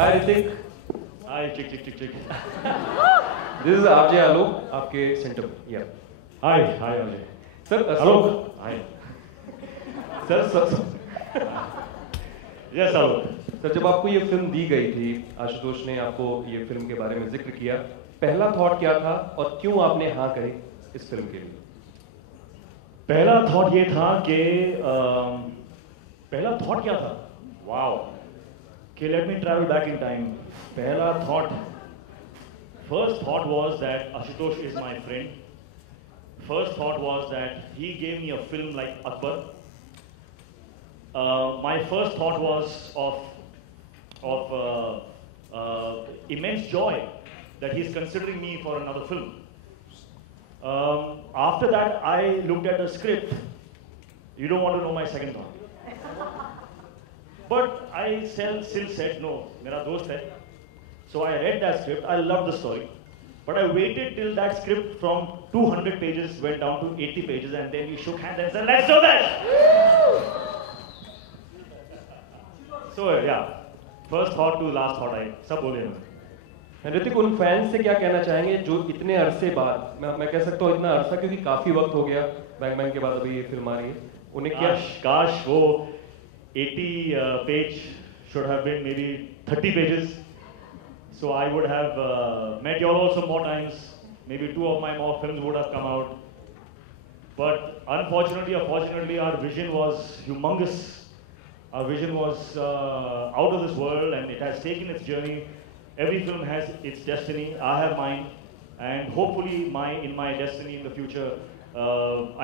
हाय ऋतिक। हाय चिक चिक चिक चिक। दिस इज आरजे आलोक आपके सेंटर पे। या हाय हाय अजय। सर आलोक हाय। सर सर यस आलोक। सर जब आपको ये फिल्म दी गई थी, आशुतोष ने आपको ये फिल्म के बारे में जिक्र किया, पहला थॉट क्या था और क्यों आपने हाँ करी इस फिल्म के लिए? पहला थॉट ये था कि पहला थॉट क्या था? वाओ कि let me travel back in time. पहला thought, first thought was that Ashutosh is my friend. First thought was that he gave me a film like Akbar. My first thought was of immense joy that he's considering me for another film. After that, I looked at the script. You don't want to know my second thought. But I still said, no, mera dost hai. So I read that script. I loved the story. But I waited till that script from 200 pages went down to 80 pages, and then you shook hands and said, let's do this! So yeah. First thought to last thought I सब बोले हैं। ऋतिक, उन fans से क्या कहना चाहेंगे जो इतने अरसे बाद, मैं कह सकता हूँ इतना अरसा क्योंकि काफी वक्त हो गया बैंग बैंग के बाद अभी ये फिल्म आ रही है, उन्हें क्या? काश वो 80 page should have been maybe 30 pages, so I would have met you all also more times. Maybe 2 of my more films would have come out, but unfortunately or fortunately our vision was humongous. Our vision was out of this world, and it has taken its journey. Every film has its destiny. I have mine, and hopefully in my destiny in the future.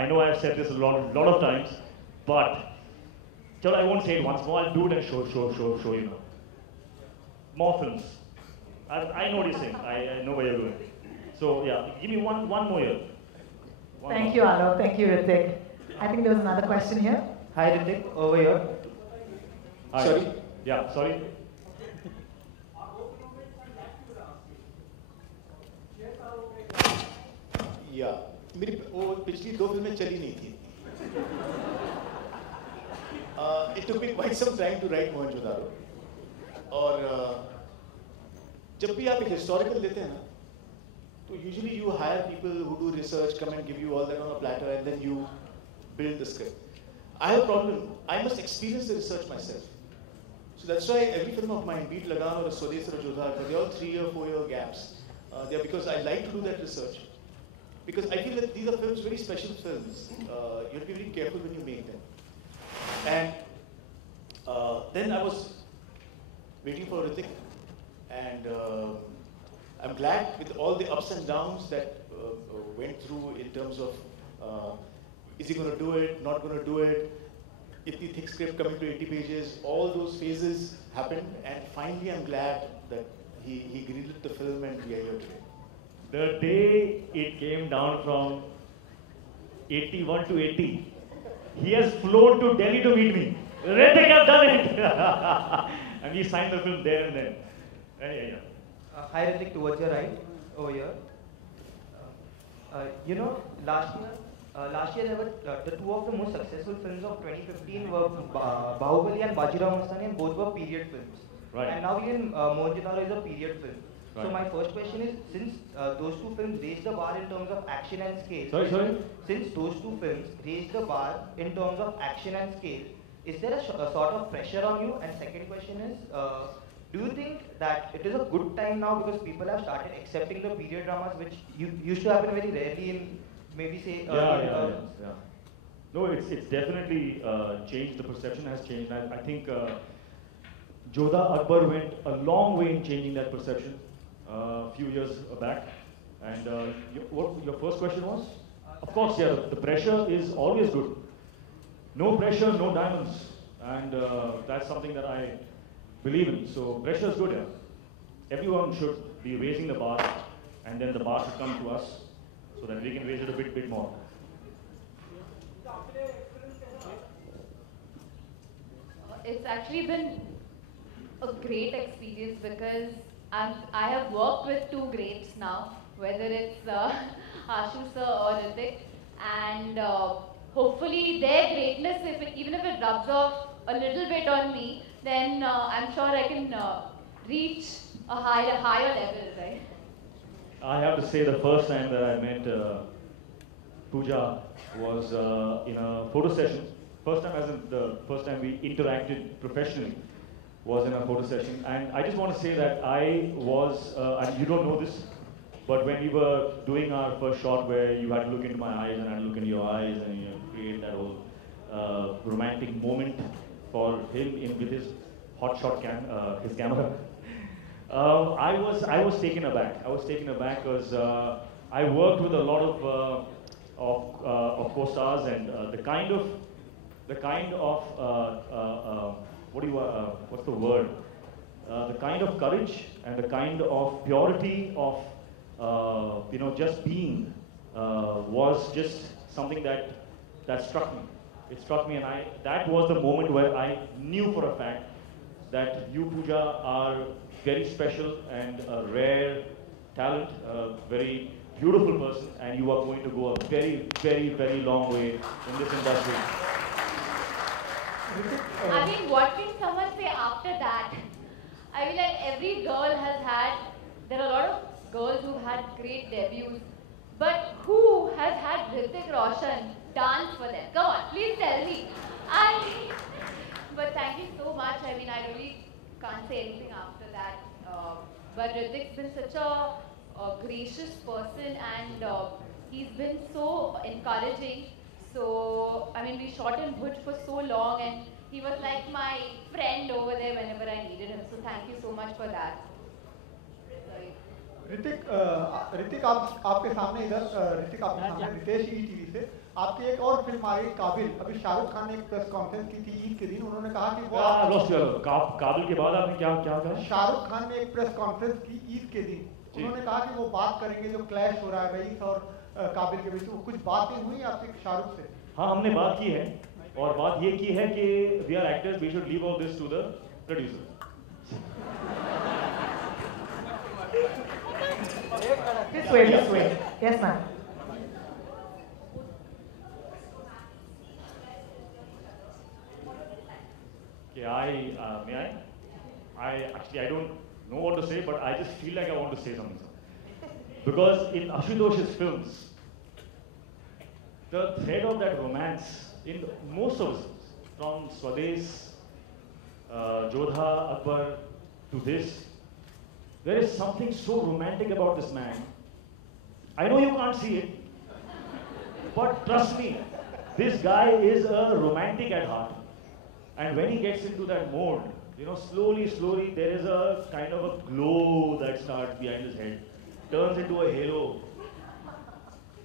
I know I've said this a lot of times, but I won't say it once more. I'll do it and show you now. More films. I know what you're saying. I know what you're doing. So yeah, give me one more year. Thank you, Alok. Thank you, Hrithik. I think there was another question here. Hi, Hrithik. Over here. Hi. Sorry. Yeah, sorry. या मेरी वो पिछली 2 फिल्में चली नहीं थी। It took me quite some time to write Mohenjodaro. और जब भी आप एक हिस्टोरिकल लेते हैं ना, तो usually you hire people who do research, come and give you all that on a platter, and then you build the script. I have a problem. I must experience the research myself. So that's why every film of mine, be it Lagan or Swades or Jodha, they're all 3 or 4 year gaps. They're because I like to do that research. Because I feel that these are films, very special films. You have to be very careful when you make them. And then I was waiting for Hrithik, and I'm glad with all the ups and downs that went through in terms of is he going to do it, not going to do it. Itni thick script coming to 80 pages, all those phases happened, and finally I'm glad that he greenlit the film and we are here today. The day it came down from 81 to 80, he has flown to Delhi to meet me. Hrithik, I've done it! And we signed the film there and then. Yeah. Hi Hrithik, towards your right, over here. You know, last year there were the 2 of the most successful films of 2015 were Bahubali and Bajirao Mastani, and both were period films. Right. And now even Mohenjo-daro is a period film. Right. So my first question is, since those 2 films raised the bar in terms of action and scale. Sorry? Since those 2 films raised the bar in terms of action and scale, is there a sort of pressure on you? And second question is, do you think that it is a good time now because people have started accepting the period dramas, which used to happen very rarely in maybe say Yeah. No, it's definitely changed. The perception has changed. I think Jodha Akbar went a long way in changing that perception a few years back. And what your first question was? Of course, yeah. The pressure is always good. No pressure, no diamonds, and that's something that I believe in. So pressure is good. Yeah. Everyone should be raising the bar, and then the bar should come to us, so that we can raise it a bit more. It's actually been a great experience because I have worked with 2 greats now, whether it's Ashu sir or Hrithik, and hopefully their greatness, even if it rubs off a little bit on me, then I'm sure I can reach a higher level, right? I have to say the first time that I met Pooja was in a photo session. First time, as in the first time we interacted professionally, was in a photo session. And I just want to say that I was, and you don't know this, but when we were doing our first shot where you had to look into my eyes and I had to look into your eyes and create that whole romantic moment for him with his hot shot his camera. I was taken aback. I was taken aback because I worked with a lot of co-stars, and the kind of what's the word? The kind of courage and the kind of purity of just being was just something that struck me. It struck me, and that was the moment where I knew for a fact that you, Pooja, are very special and a rare talent, a very beautiful person, and you are going to go a very, very, very long way in this industry. I mean, what can someone say after that? I mean, like every girl has had, there are a lot of girls who've had great debuts, but who has had Hrithik Roshan dance for them? Come on, please tell me. But thank you so much. I mean, I really can't say anything after that. But Hrithik's been such a gracious person, and he's been so encouraging. So, I mean, we shot in Bhuj for so long, and he was like my friend over there whenever I needed him. So thank you so much for that. Sorry. Hrithik आपके सामने इधर ऋतिक आपके सामने Ritesh ETV से आपकी एक और film आ रही काबिल। अभी शाहरुख खान ने एक प्रेस कॉन्फ्रेंस की थी ईद के दिन, उन्होंने कहा कि वो काबिल के बाद आपने क्या कहा? शाहरुख खान ने एक प्रेस कॉन्फ्रेंस की ईद के दिन, उन्होंने कहा कि वो बात करेंगे जो क्लैश हो रहा है रईस और काबिल के बीच। वो कुछ बातें हुई आपकी शाहरुख से? हाँ, हमने बात की है, और बात ये की है कि we are actors, we should leave all this to the producer. This way. Yes, ma'am. Okay, I don't know what to say, but I just feel like I want to say something. Because in Ashutosh's films, the thread of that romance in most of his films, from Swades, Jodha, Akbar to this, there is something so romantic about this man. I know you can't see it, but trust me, this guy is a romantic at heart. And when he gets into that mode, slowly there is a kind of a glow that starts behind his head, turns into a halo.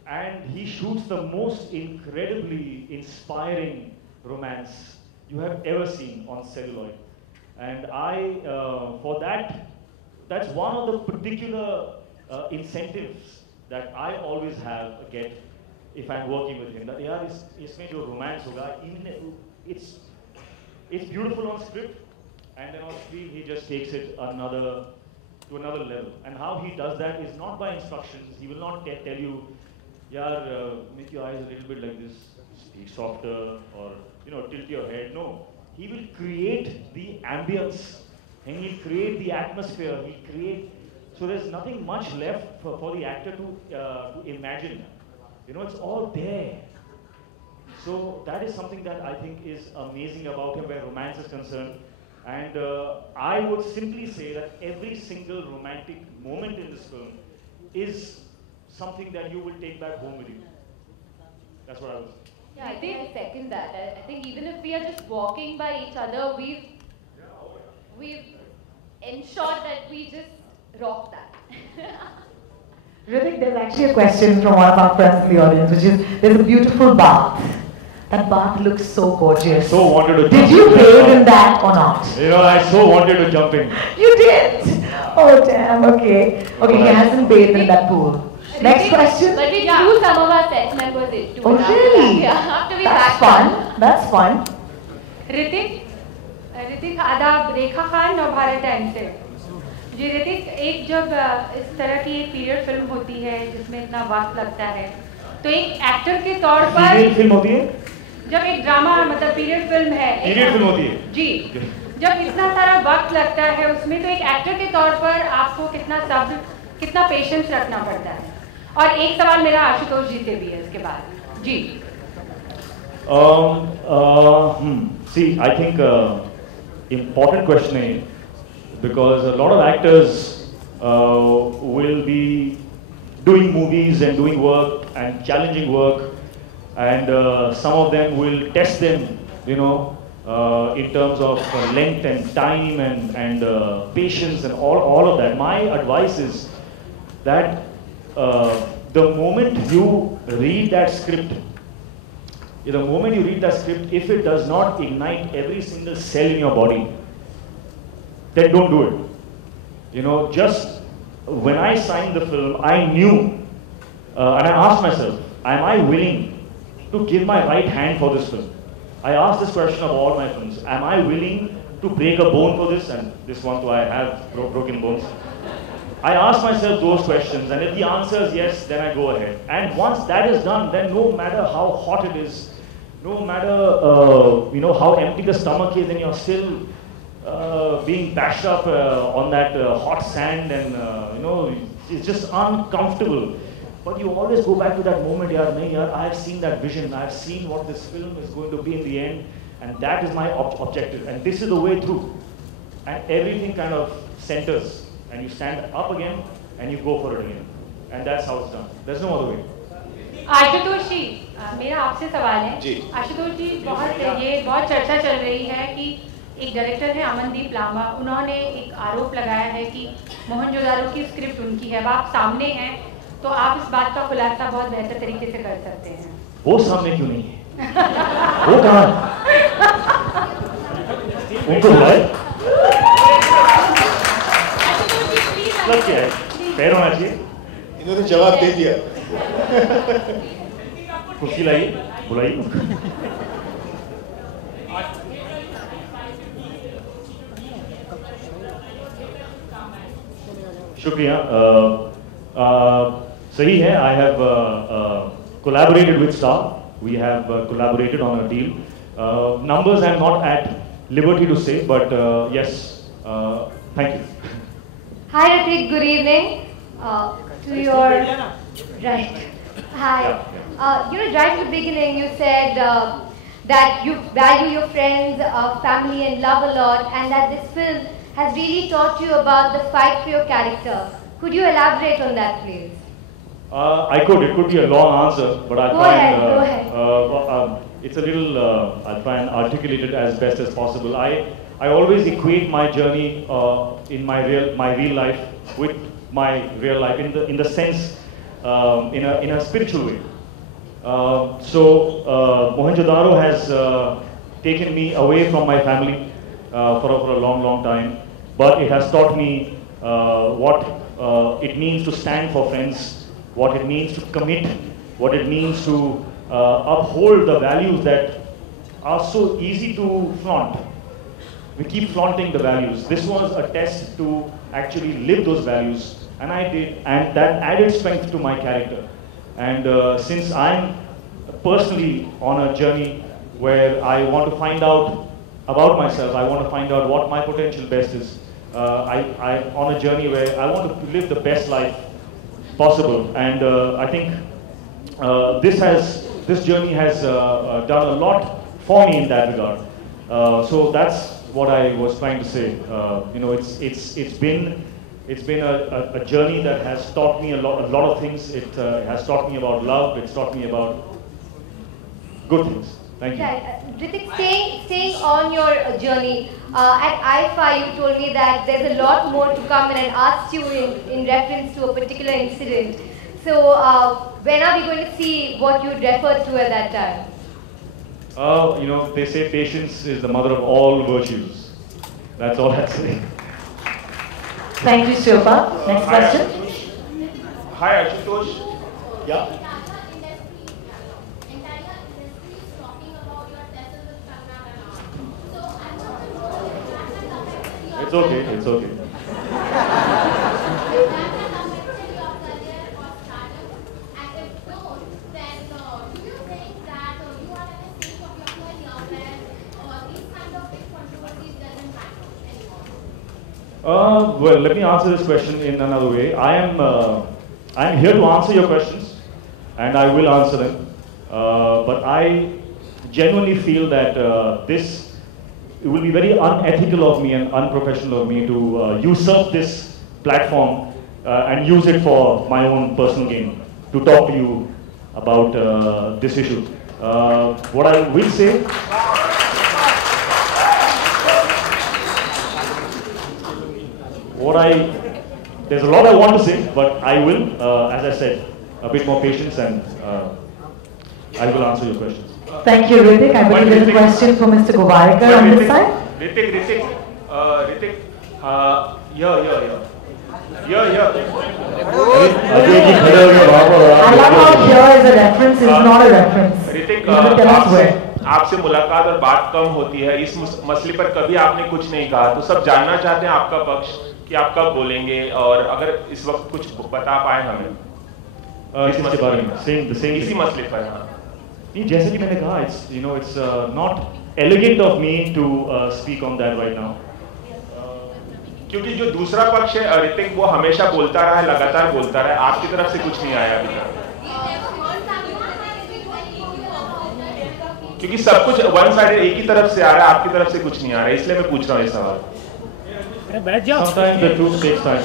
And he shoots the most incredibly inspiring romance you have ever seen on celluloid. And for that's one of the particular incentives that I always get if I'm working with him. That isme jo romance hoga, even it's beautiful on script, and then on screen he just takes it to another level. And how he does that is not by instructions. He will not tell you, make your eyes a little bit like this, speak softer, or tilt your head. No, he will create the ambience, and he'll create the atmosphere. He'll create, so there's nothing much left for the actor to imagine. It's all there. So that is something that I think is amazing about him where romance is concerned. And I would simply say that every single romantic moment in this film is something that you will take back home with you. That's what I was. Yeah, I think I second that. I think even if we are just walking by each other, we've ensured that we just rock that. Hrithik, there's actually a question from one of our friends in the audience, which is, there's a beautiful bath. That bath looks so gorgeous. So wanted to. Did you bathe in that or not? I so wanted to jump in. You did? Oh damn, okay. Okay, he hasn't bathed in that pool. Next question? But we do some of our set members it too. Oh really? After we That's fun. That's fun. Hrithik आदाब, रेखा खान और Bharat time से जी। ऋतिक, एक जब इस तरह की एक period film होती है जिसमें इतना वक्त लगता है, तो एक एक्टर के तौर पर फिल्म होती है जब एक ड्रामा मतलब पीरियड फिल्म है, पीरियड फिल्म होती है जी, जब इतना सारा वक्त लगता है उसमें, तो एक एक्टर के तौर पर आपको कितना सब्र, कितना पेशेंस रखना पड़ता है? और एक सवाल मेरा आशुतोष जी से भी है इसके बाद जी। See, I think important question because a lot of actors will be doing movies and doing work and challenging work, and some of them will test them, you know, in terms of length and time and patience and all of that. My advice is that the moment you read that script, if it does not ignite every single cell in your body, then don't do it. You know, just when I signed the film, I knew, and I asked myself, am I willing to give my right hand for this film? I asked this question of all my films. Am I willing to break a bone for this? And this one too, I have broken bones. I ask myself those questions, and if the answer is yes, then I go ahead. And once that is done, then no matter how hot it is, no matter how empty the stomach is, and you're still being bashed up on that hot sand, and it's just uncomfortable. But you always go back to that moment, I have seen that vision, I have seen what this film is going to be in the end, and that is my objective, and this is the way through. And everything kind of centers, and you stand up again, and you go for it again. And that's how it's done. There's no other way. Ashutosh जी, मेरा आपसे सवाल है। आशुतोष जी, बहुत चर्चा चल रही है कि एक डायरेक्टर है अमनदीप लांबा, उन्होंने एक आरोप लगाया है कि मोहनजोदारो की स्क्रिप्ट उनकी है। अब आप सामने हैं, तो आप इस बात का खुलासा बहुत बेहतर तरीके से कर सकते हैं। वो सामने क्यों नहीं है? वो कहाँ? उनको बुलाए? मतलब क्या है? पैर होना चाहिए? इन्होंने जवाब दे दिया। कुर्सी लाइए, बुलाइए। शुक्रिया। सही है, I have collaborated with Star. We have collaborated on a deal. Numbers I'm not at liberty to say, but yes, thank you. Hi Ritik, good evening. To your right. Hi. Right at the beginning you said that you value your friends, family and love a lot, and that this film has really taught you about the fight for your character. Could you elaborate on that, please? I could. It could be a long answer, but I'll Go try ahead. It's a little. I'll try and articulate it as best as possible. I always equate my journey in my real life with my real life in the sense in a spiritual way. So Mohenjo-daro has taken me away from my family for a long time, but it has taught me what it means to stand for friends, what it means to commit, what it means to uphold the values that are so easy to flaunt. We keep flaunting the values. This was a test to actually live those values, and I did, and that added strength to my character. And since I'm personally on a journey where I want to find out about myself, I want to find out what my potential best is. I'm on a journey where I want to live the best life possible, and I think this journey has done a lot for me in that regard. So that's what I was trying to say. It's been a journey that has taught me a lot of things. It has taught me about love. It's taught me about good things. Thank you. Ritik, staying on your journey, at IFA you told me that there's a lot more to come, and I asked you in reference to a particular incident. So when are we going to see what you referred to at that time? They say patience is the mother of all virtues. That's all I say. Thank you, Shilpa. Next question. Hi, Ashutosh. Yeah. It's okay. It's okay. Well, let me answer this question in another way. I am here to answer your questions, and I will answer them. But I genuinely feel that it will be very unethical of me and unprofessional of me to usurp this platform and use it for my own personal gain to talk to you about this issue. What I will say. There's a lot I want to say, but I will, as I said, a bit more patience, and I will answer your questions. Thank you, Ritik. I believe there's a question for Mr. Govarkar on this side. Ritik, here. I love how here is a reference, is not a reference. Hrithik, You can tell us where. आपसे मुलाकात और बात कम होती है, इस मसले पर कभी आपने कुछ नहीं कहा, तो सब जानना चाहते हैं आपका पक्ष कि आप कब बोलेंगे, और अगर इस वक्त कुछ बता पाए हमें इस मसले बारे में, इसी मसले पर। हाँ, जैसे कि मैंने कहा, it's not elegant of me to speak on that right now. क्योंकि जो दूसरा पक्ष है ऋतिक, वो हमेशा बोलता रहा है, लगातार बोलता रहा है, आपकी तरफ से कुछ नहीं आया अभी तक, क्योंकि सब कुछ वन साइड एक ही तरफ से आ रहा है, आपकी तरफ से कुछ नहीं आ रहा है, इसलिए मैं पूछ रहा हूँ ये सवाल। Sometimes the truth takes time.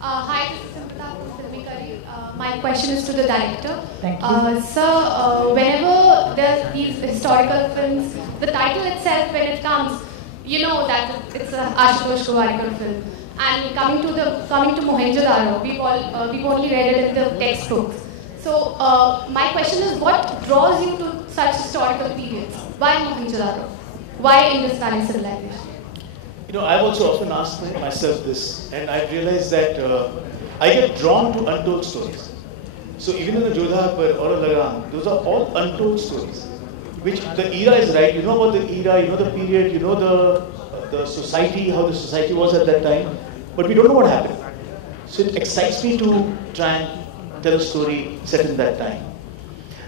Hi, this is Simpala from Filmikari. My question is to the director. Thank you. Sir, whenever there are these historical films, the title itself, when it comes, you know that it's a Ashutosh Govarkar film. And coming to Mohenjo-daro, we've only read it in the textbooks. So my question is, what draws you to such historical periods? Why Mohenjo-daro? Why Indus Valley civilization? You know, I've also often asked myself this, and I've realized that I get drawn to untold stories. So even in the Jodha Akbar or Lagan, those are all untold stories. Which the era is right. You know about the era, you know the period, you know the society, how the society was at that time, but we don't know what happened. So it excites me to try and tell a story set in that time.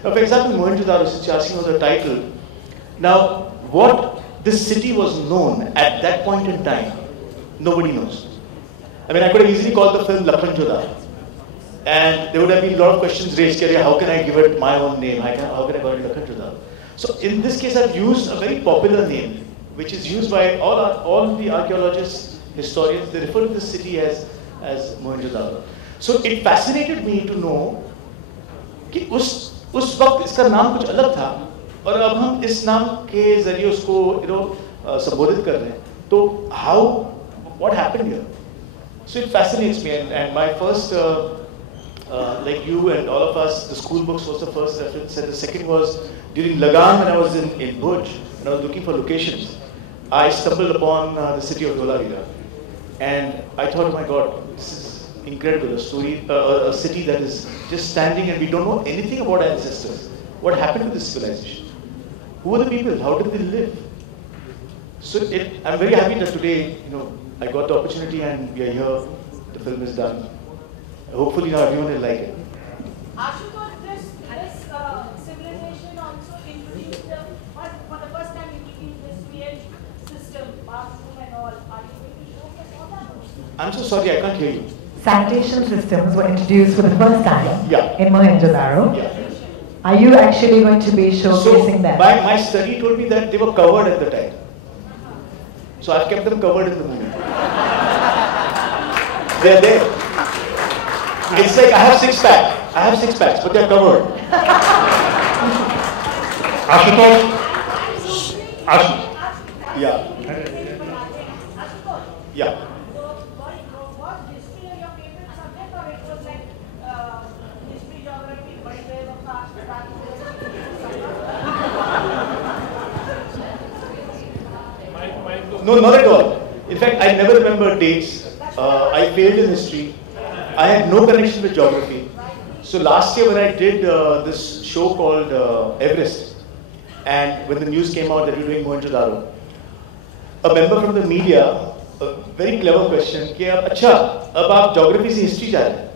Now, for example, Mohenjo-daro, since you're asking about the title, now what this city was known at that point in time, nobody knows. I mean, I could have easily called the film Lakhanjodar, and there would have been a lot of questions raised. How can I give it my own name? How can I call it Lakhanjodar? So in this case, I've used a very popular name, which is used by all the archaeologists, historians. They refer to this city as Mohenjo-daro. So it fascinated me to know कि उस वक्त इसका नाम कुछ अलग था, और अब हम इस नाम के जरिए उसको संबोधित कर रहे हैं. तो what happened here? So it fascinates me, and my first, like you and all of us, the school books was the first reference, and the second was during Lagan when I was in Bhuj, and I was looking for locations. I stumbled upon the city of Dholavira, and I thought, oh my God, this is incredible, a story, a city that is just standing, and we don't know anything about our ancestors. What happened to this civilization? Who were the people? How did they live? So I'm very happy that today, I got the opportunity and we are here. The film is done. Hopefully now everyone will like it. Ashutosh, this civilization also introduced for the first time introduced this VH system, bathroom and all. Are you going to showcase all that? I'm so sorry, I can't hear you. Sanitation systems were introduced for the first time Yeah. in Mohenjo-daro. Yeah. Are you actually going to be showcasing them? My study told me that they were covered at the time. So I've kept them covered in the movie. They're there. It's like I have six packs, but they're covered. Ashutosh. Yeah. Yeah. Was history your favorite subject, or it was like history, geography, No, not at all. In fact, I never remember dates. I failed in history. I had no connection with geography. So last year when I did this show called Everest, and when the news came out that we were doing Mohenjo-daro, a member from the media, a very clever question, कि अब अच्छा, अब आप geography से history जा रहे हैं?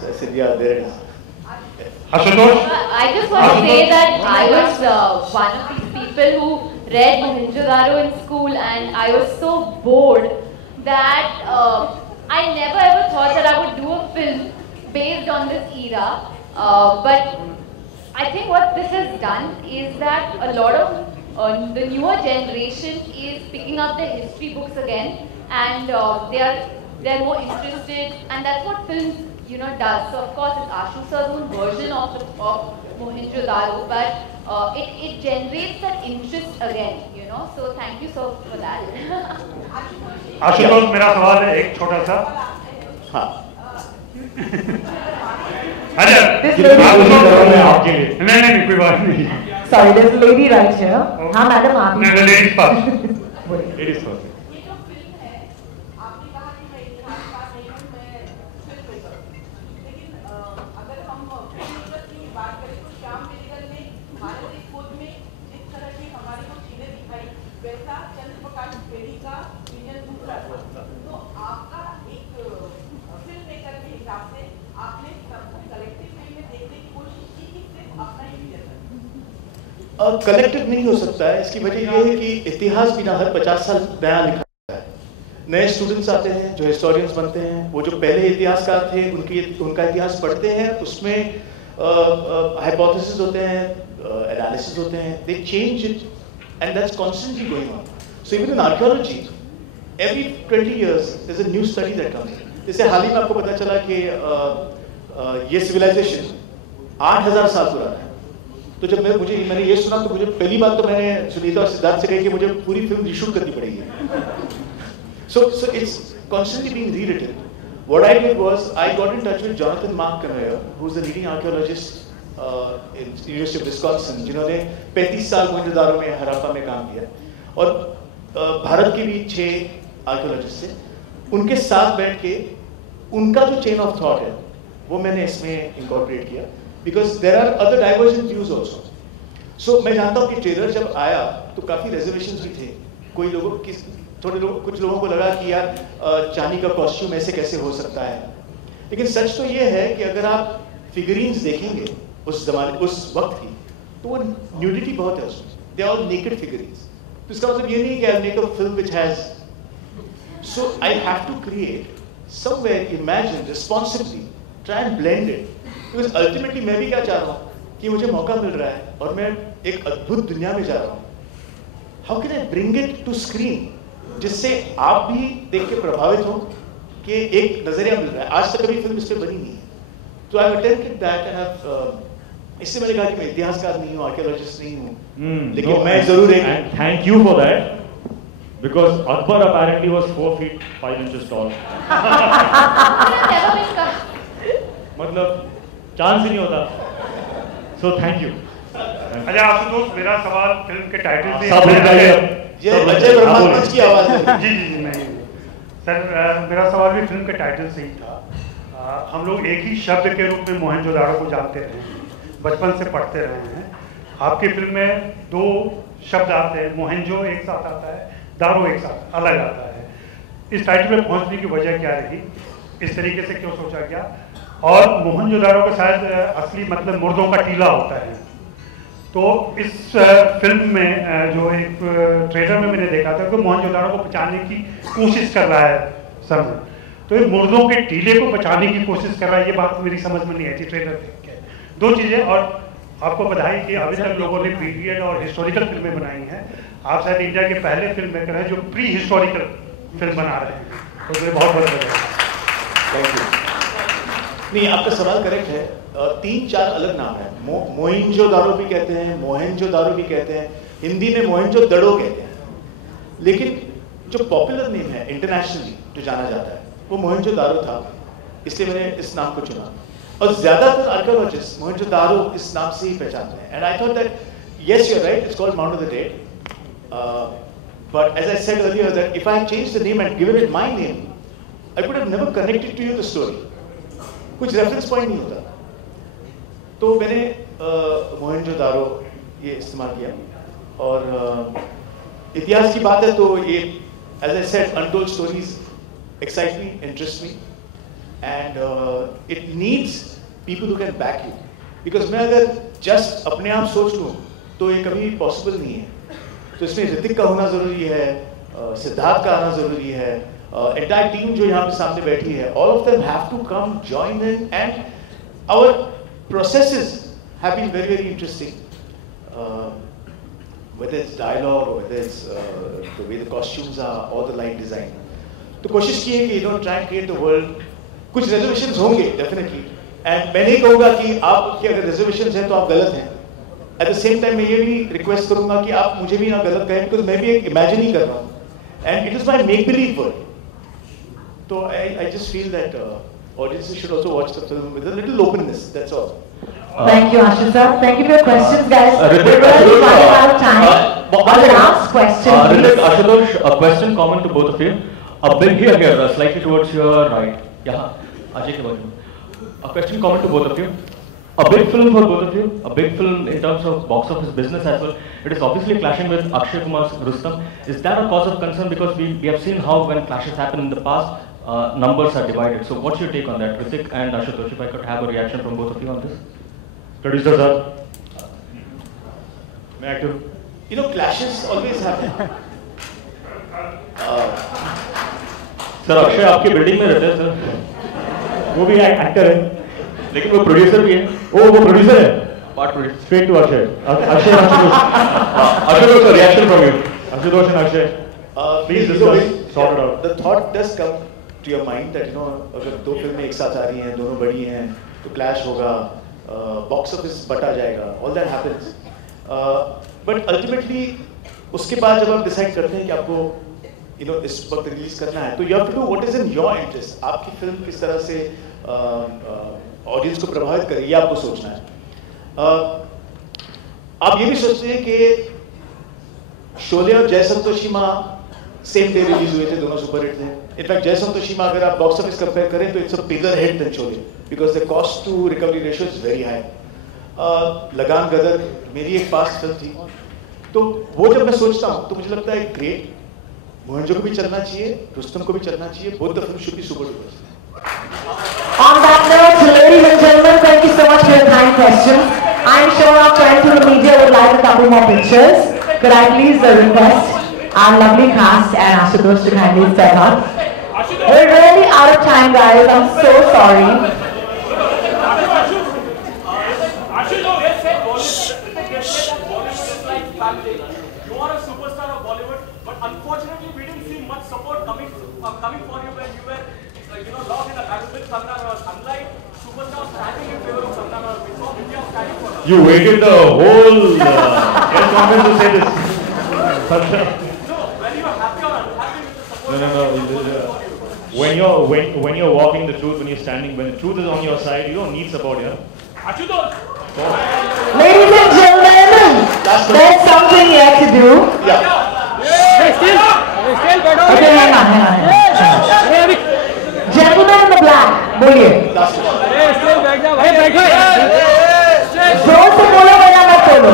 So I said, yeah, there it is. I just want to say that I was one of these people who read Mohenjo-daro in school, and I was so bored that I never ever thought that I would do a film based on this era, but I think what this has done is that a lot of the newer generation is picking up the history books again, and they're more interested, and that's what film does. So of course it's Ashu sir's own version of Mohenjo-daro, but it generates that interest again, So thank you so for that. Ashutosh, मेरा सवाल है एक छोटा सा। हाँ। अच्छा, आपके लिए नहीं कोई बात नहीं। Sorry, there's a lady right here. हाँ मैडम आप। नहीं, ladies first. Ladies first. Collective नहीं हो सकता है। इसकी वजह यह है कि इतिहास भी ना हर 50 साल नया लिखा जाता है। नए स्टूडेंट्स आते हैं जो हिस्टोरियंस बनते हैं, वो जो पहले इतिहासकार थे उनका इतिहास पढ़ते हैं, उसमें हाइपोथेसिस होते हैं, एनालिसिस होते हैं, they change it and that's constantly going on. So even in archaeology every 20 years there is a new study that comes. जैसे हाल ही में आपको पता चला कि ये सिविलाइजेशन 8000 साल पुराना है। तो जब मैंने ये सुना तो मुझे पहली बात तो मैंने सुनीता और सिद्धार्थ से कही कि मुझे पूरी फिल्म रीशूट करनी पड़ेगी। So it's constantly being rewritten. What I did was I got in touch with Jonathan Mark Canoyer, who's the leading archaeologist in University of Wisconsin, जिन्होंने 35 साल मोहनजोदारो में, हराप्पा में काम किया, और भारत के भी 6 आर्कियोलॉजिस्ट थे। उनके साथ बैठ के उनका जो चेन ऑफ थॉट है वो मैंने इसमें इंकॉर्पोरेट किया, because there are other divergent views also. So मैं जानता हूँ कि ट्रेलर जब आया तो काफी रिजर्वेशंस भी थे। कुछ लोगों को लगा कि यार चांदी का कॉस्ट्यूम ऐसे कैसे हो सकता है, लेकिन सच तो ये है कि अगर आप फिगरीन्स देखेंगे उस वक्त की, तो वो न्यूडिटी बहुत है उसमें, they are all naked figurines. तो इसका मतलब ये नहीं कि I make a film which has, so I have to create somewhere, imagine responsibly, try and blend it, because ultimately मैं भी क्या चाह रहा हूँ कि मुझे मौका मिल रहा है और मैं एक अद्भुत दुनिया में जा रहा हूँ। How can I bring it to screen जिससे आप भी देख के प्रभावित हो कि एक नजरिया मिल रहा है। आज तक कभी फिल्म इस पे बनी नहीं है। तो आई अटेम्प्टेड दैट एंड इससे मैंने कहा कि मैं इतिहासकार नहीं हूँ, आर्कियोलॉजिस्ट नहीं हूँ, लेकिन मैं जरूर एक thank you for that, because Akbar apparently was 4 feet 5 inches tall. मतलब चांस ही नहीं होता। So thank you. अच्छा आशुतोष, मेरा सवाल फिल्म के टाइटल से ये अजय ब्रह्मानंद की आवाज है। जी नहीं सर, मेरा सवाल भी फिल्म के टाइटल से ही था। हम लोग एक ही शब्द के रूप में मोहनजोदारो को जानते रहे हैं, बचपन से पढ़ते रहे हैं। आपकी फिल्म में 2 शब्द आते हैं, मोहनजो एक साथ आता है, दारो एक साथ अलग आता है। इस टाइटल में पहुंचने की वजह क्या रही, इस तरीके से क्यों सोचा गया? और मोहनजोदारो का शायद असली मतलब मुर्दों का टीला होता है। तो इस फिल्म में जो एक ट्रेलर में मैंने देखा था कि मोहनजोदारो को बचाने की कोशिश कर रहा है सब, तो ये मुर्दों के टीले को बचाने की कोशिश कर रहा है, ये बात मेरी समझ में नहीं आई थी ट्रेलर देख के। 2 चीज़ें, और आपको बधाई कि अभी तक लोगों ने पीरियड और हिस्टोरिकल फिल्में बनाई हैं। आप शायद इंडिया के पहले फिल्म मेकर हैं जो प्री हिस्टोरिकल फिल्म बना रहे हैं, तो मुझे बहुत बहुत बधाई। Thank you. नहीं, आपका सवाल करेक्ट है। 3-4 अलग नाम है। मोहनजोदारो भी कहते हैं, मोहनजोदारो भी कहते हैं, हिंदी में मोहनजोदड़ो कहते हैं, लेकिन जो पॉपुलर नेम है इंटरनेशनली जो जाना जाता है वो मोहनजोदारो था, इसलिए मैंने इस नाम को चुना। और ज्यादातर आर्कियोलॉजिस्ट मोहनजोदारो इस नाम से ही पहचानते हैं। And I thought that yes, you're right, it's called Mound of the Dead, but as I said earlier that if I had changed the name and given it my name, I could have never connected to you the story. कुछ reference point नहीं होता, तो मैंने मोहनजोदारो ये इस्तेमाल किया। और इतिहास की बात है तो ये as I said untold stories excite me, interest me, and it needs people who can back you, because मैं अगर जस्ट अपने आप सोच लूँ तो ये कभी पॉसिबल नहीं है। तो इसमें ऋतिक का होना ज़रूरी है, सिद्धार्थ का आना ज़रूरी है, entire team जो यहाँ पे सामने बैठी है, all of them have to come join in, and our processes have been very very interesting. Whether it's dialogue or whether it's the way the costumes are or the light design. तो कोशिश की है कि try and create the world. कुछ reservations होंगे definitely, and मैं नहीं कहूँगा कि आपके अगर reservations हैं तो आप गलत हैं. At the same time मैं ये भी request करूँगा कि आप मुझे भी ना गलत कहें, because मैं भी एक imagine ही कर रहा हूँ, and it is my make believe world. So I just feel that audiences should also watch the film with a little openness. That's all. Thank you, Ashu sir. Thank you for your questions, guys. We're really running out of time. One last question, please. Ashutosh, a question common to both of you. A bit here, slightly towards your right. Yeah, Ajay ke baare. A question common to both of you. A big film for both of you. A big film in terms of box office business as well. It is obviously clashing with Akshay Kumar's Rustom. Is that a cause of concern? Because we have seen how when clashes happen in the past, numbers are divided. So what's your take on that, Hrithik and Ashutosh? If I could have a reaction from both of you on this. Producer sir, may I do? Clashes always happen. Sir Akshay आपकी building में रहते हैं sir. वो भी actor है, लेकिन वो producer भी है. वो प्रोड्यूसर है. Part producer. Straight to Akshay. Ashutosh, reaction from you. Ashutosh and Akshay. Please discuss. Sort it out. The thought does come to your mind that अगर दो फिल्में एक साथ आ रही हैं, दोनों बड़ी हैं, तो clash होगा. बॉक्स ऑफिस बटा जाएगा, all that happens, but ultimately उसके बाद जब आप डिसाइड करते हैं कि आपको इस वक्त रिलीज करना है, तो you have to do what is in your interest. आपकी फिल्म किस तरह से ऑडियंस को प्रभावित करे, ये आपको सोचना है. आप ये भी सोचते हैं कि शोले और जय संतोषी माँ सेम डे रिलीज हुए थे, दोनों सुपर हिट थे. इनफैक्ट जय संतोषी माँ अगर आप बॉक्स ऑफिस कंपेयर करें तो it's a bigger hit than Sholay, because the cost to recovery ratio is very high. लगान गदर मेरी एक पास्ट फिल्म थी, तो वो जब मैं सोचता हूँ तो मुझे लगता है ग्रेट, मोहनजो को भी चलना चाहिए, रुस्तम को भी चलना चाहिए. both the films should be super duper. On that note, ladies and gentlemen, thank you so much for your kind questions. I'm sure our friends in the media would like a couple more pictures. Could I please request our lovely cast and Ashutosh to kindly step up? We're really out of time, guys. I'm so sorry. You are a superstar of Bollywood, but unfortunately we didn't see much support coming for you when you were locked in a battle with Kangana Ranaut. Unlike superstars standing in favor of Kangana Ranaut, we saw India standing for her. You waited the whole press conference to say this. No, were you happy or unhappy with the support? No. When you're walking the truth, when you're standing, when the truth is on your side, you don't need support, yeah. Ashutosh. Ladies and gentlemen, there's something here to do. Yeah. Okay, hang on. Gentleman in the black, बोलिए. जोर से बोलो वरना मत बोलो.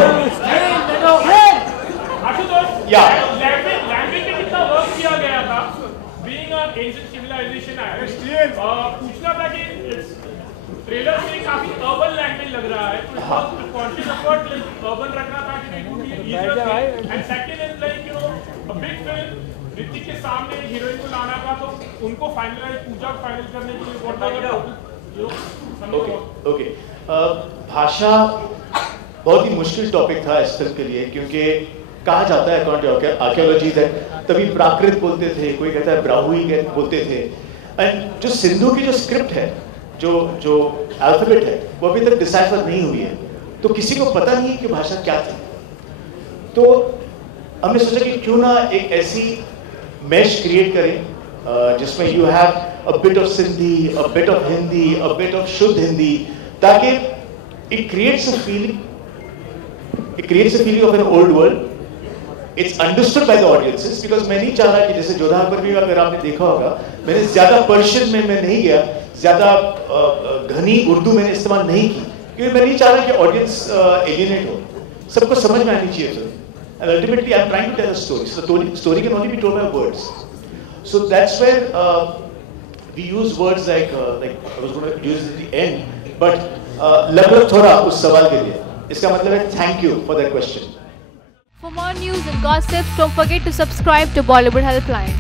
Yeah. Language में कितना work किया गया था? Being an ancient civilization artist, पूछना था कि ट्रेलर में काफी अर्बन लैंग्वेज लग रहा है, तो कॉन्शियस एफर्ट अर्बन रखना था कि देखो ये इजी है. And second is like a big film, Hrithik के सामने हीरोइन को लाना था, तो उनको फाइनलाइज पूजा फाइनल करने के लिए व्हाट वाज ओके. भाषा बहुत ही मुश्किल टॉपिक था इस फिल्म के लिए, क्योंकि कहा जाता है अकॉर्डिंग टू आर्कियोलॉजी दैट तभी प्राकृत बोलते थे, कोई कहता है ब्राहुई बोलते थे. एंड जो सिंधु की जो स्क्रिप्ट है, जो अल्फाबेट है, वो अभी तक डिसाइफर नहीं हुई है, तो किसी को पता नहीं है कि भाषा क्या थी. तो हमने सोचा कि क्यों ना एक ऐसी मैश क्रिएट करें जिसमें you have a bit of Sindhi, a bit of Hindi, a bit of शुद्ध हिंदी, ताकि it creates a feeling of an old world. It's understood by the audiences, because मैं नहीं चाह रहा कि जैसे जोधा पर भी अगर आपने देखा होगा, मैंने ज्यादा पर्शियन में मैं नहीं गया, ज्यादा घनी उर्दू मैंने इस्तेमाल नहीं की, क्योंकि मैं नहीं चाह रहा कि ऑडियंस एलियनेट हो. सबको समझ में आनी चाहिए film. And ultimately, I'm trying to tell a story. So the story can only be told by words. So that's where we use words like I was going to use it at the end, but लगभग थोड़ा उस सवाल के लिए. इसका मतलब है thank you for that question. For more news and gossip, don't forget to subscribe to Bollywood Helpline.